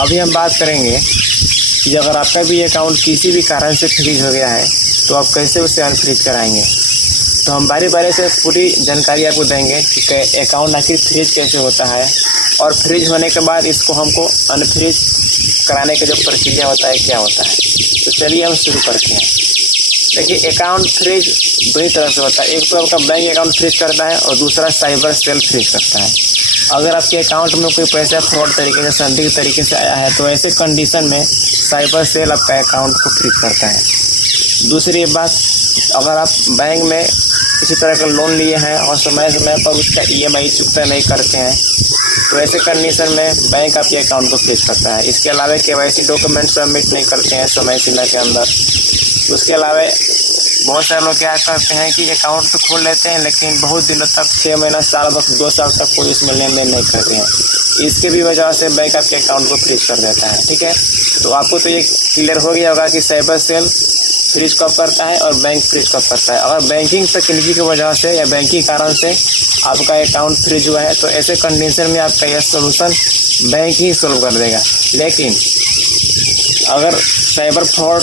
अभी हम बात करेंगे कि अगर आपका भी अकाउंट किसी भी कारण से फ्रीज हो गया है तो आप कैसे उसे अनफ्रीज कराएंगे। तो हम बारी बारी से पूरी जानकारी आपको देंगे कि अकाउंट आखिर फ्रीज कैसे होता है और फ्रीज होने के बाद इसको हमको अनफ्रीज कराने का जो प्रक्रिया होता है क्या होता है। तो चलिए हम शुरू करते हैं। देखिए, अकाउंट फ्रीज दो ही तरह से होता है। एक तो आपका बैंक अकाउंट फ्रीज करता है और दूसरा साइबर सेल फ्रीज करता है। अगर आपके अकाउंट में कोई पैसा फ्रॉड तरीके से, संदिग्ध तरीके से आया है तो ऐसे कंडीशन में साइबर सेल आपका अकाउंट को फ्रीज करता है। दूसरी बात, अगर आप बैंक में किसी तरह का लोन लिए हैं और समय समय पर उसका EMI चुकता नहीं करते हैं तो ऐसे कंडीशन में बैंक आपके अकाउंट को फ्रीज करता है। इसके अलावा KYC डॉक्यूमेंट सबमिट नहीं करते हैं समय सीमा के अंदर। उसके अलावा बहुत सारे लोग क्या करते हैं कि अकाउंट तो खोल लेते हैं लेकिन बहुत दिनों तक, 6 महीना, साल भर, 2 साल तक कोई इसमें लेन देन नहीं करते हैं। इसके भी वजह से बैंक आपके अकाउंट को फ्रीज कर देता है। ठीक है, तो आपको तो ये क्लियर हो गया होगा कि साइबर सेल फ्रीज कब करता है और बैंक फ्रीज कब करता है। अगर बैंकिंग तकनीकी की वजह से या बैंकिंग कारण से आपका अकाउंट फ्रीज हुआ है तो ऐसे कंडीशन में आपका यह सोल्यूशन बैंक ही सोल्व कर देगा। लेकिन अगर साइबर फ्रॉड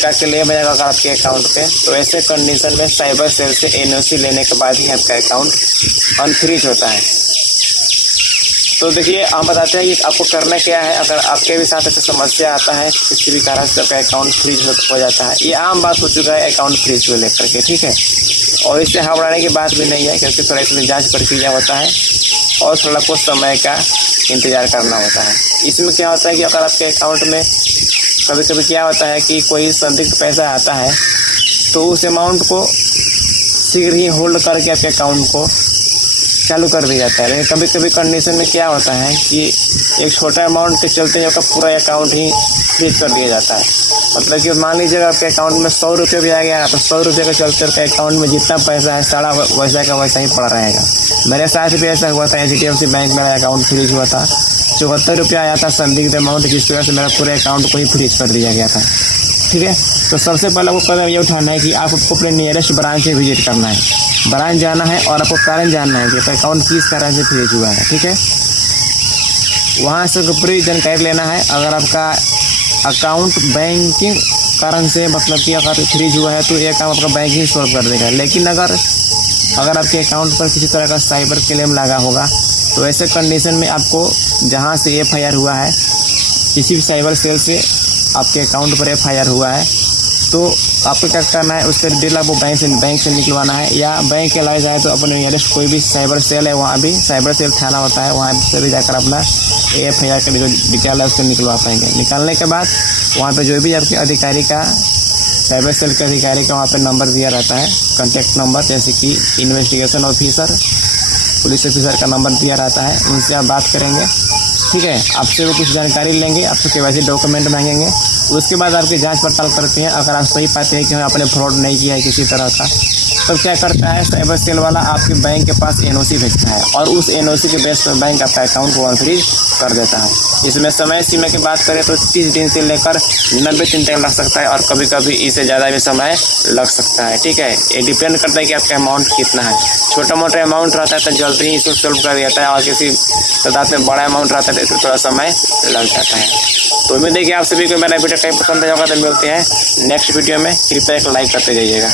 का क्लेम है अगर आपके अकाउंट पे तो ऐसे कंडीशन में साइबर सेल से NOC लेने के बाद ही आपका अकाउंट अनफ्रीज होता है। तो देखिए, हम बताते हैं कि आपको करना क्या है अगर आपके भी साथ ऐसा समस्या आता है, किसी भी कारण से आपका अकाउंट फ्रीज हो जाता है। ये आम बात हो चुका है अकाउंट फ्रीज को लेकर के। ठीक है, और इससे घबराने की बात भी नहीं है क्योंकि थोड़ा इसमें जाँच प्रक्रिया होता है और थोड़ा कुछ समय का इंतज़ार करना होता है। इसमें क्या होता है कि अगर आपके अकाउंट में कभी कभी क्या होता है कि कोई संदिग्ध पैसा आता है तो उस अमाउंट को शीघ्र ही होल्ड करके आपके अकाउंट को चालू कर दिया जाता है। लेकिन कभी कभी कंडीशन में क्या होता है कि एक छोटा अमाउंट के चलते आपका पूरा अकाउंट ही फ्रीज कर दिया जाता है। मतलब कि मान लीजिए आपके अकाउंट में 100 रुपये भी आ गया तो 100 रुपये के चलते आपके अकाउंट में जितना पैसा है सारा वैसा का वैसा ही पड़ा रहेगा। मेरे साथ भी ऐसा हुआ था। HDFC बैंक में मेरा अकाउंट फ्रीज हुआ था। 74 रुपया आया था संदिग्ध अमाउंट, जिस वजह से मेरा पूरे अकाउंट को ही फ्रीज कर दिया गया था। ठीक है, तो सबसे पहले आपको कदम ये उठाना है कि आपको अपने नियरेस्ट ब्रांच में विजिट करना है। ब्रांच जाना है और आपको कारण जानना है कि आपका अकाउंट किस कारण से फ्रीज हुआ है। ठीक है, वहाँ से पूरी जानकारी लेना है। अगर आपका अकाउंट बैंकिंग कारण से, मतलब कि अगर फ्रीज हुआ है तो ये काम आपका बैंक ही सॉल्व कर देगा। लेकिन अगर आपके अकाउंट पर किसी तरह का साइबर क्लेम लगा होगा तो ऐसे कंडीशन में आपको जहाँ से FIR हुआ है, किसी भी साइबर सेल से आपके अकाउंट पर FIR हुआ है तो आपको क्या करना है, उसका डिटेल आपको बैंक से निकलवाना है। या बैंक के अलावा जाए तो अपने नियरेस्ट कोई भी साइबर सेल है, वहाँ भी साइबर सेल थाना होता है, वहाँ से भी जाकर अपना FIR का जो डिटेल है उसको निकलवा पाएंगे। निकालने के बाद वहाँ पर जो भी आपके अधिकारी का, साइबर सेल के अधिकारी का वहाँ पर नंबर दिया रहता है, कॉन्टैक्ट नंबर, जैसे कि इन्वेस्टिगेशन ऑफिसर, पुलिस ऑफिसर का नंबर दिया रहता है। उनसे आप बात करेंगे। ठीक है, आपसे वो कुछ जानकारी लेंगे, आपसे KYC डॉक्यूमेंट मांगेंगे। उसके बाद आपकी जांच पड़ताल करते हैं। अगर आप सही पाते हैं कि आपने फ्रॉड नहीं किया है किसी तरह का, तो क्या करता है साइबर सेल वाला आपके बैंक के पास NOC भेजता है और उस NOC के बेस पर बैंक आपका अकाउंट को अनफ्रीज कर देता है। इसमें समय सीमा की बात करें तो 30 दिन से लेकर 90 दिन तक लग सकता है और कभी कभी इससे ज़्यादा भी समय लग सकता है। ठीक है, ये डिपेंड करता है कि आपका अमाउंट कितना है। छोटा मोटा अमाउंट रहता है तो जल्दी ही इसको सॉल्व कर देता है और किसी तादाद में बड़ा अमाउंट रहता है तो थोड़ा समय लग जाता है। तो उम्मीद है कि आप सभी को मेरा वीडियो कहीं पसंद आया होगा। तो मिलते हैं नेक्स्ट वीडियो में। कृपया एक लाइक करते जाइएगा।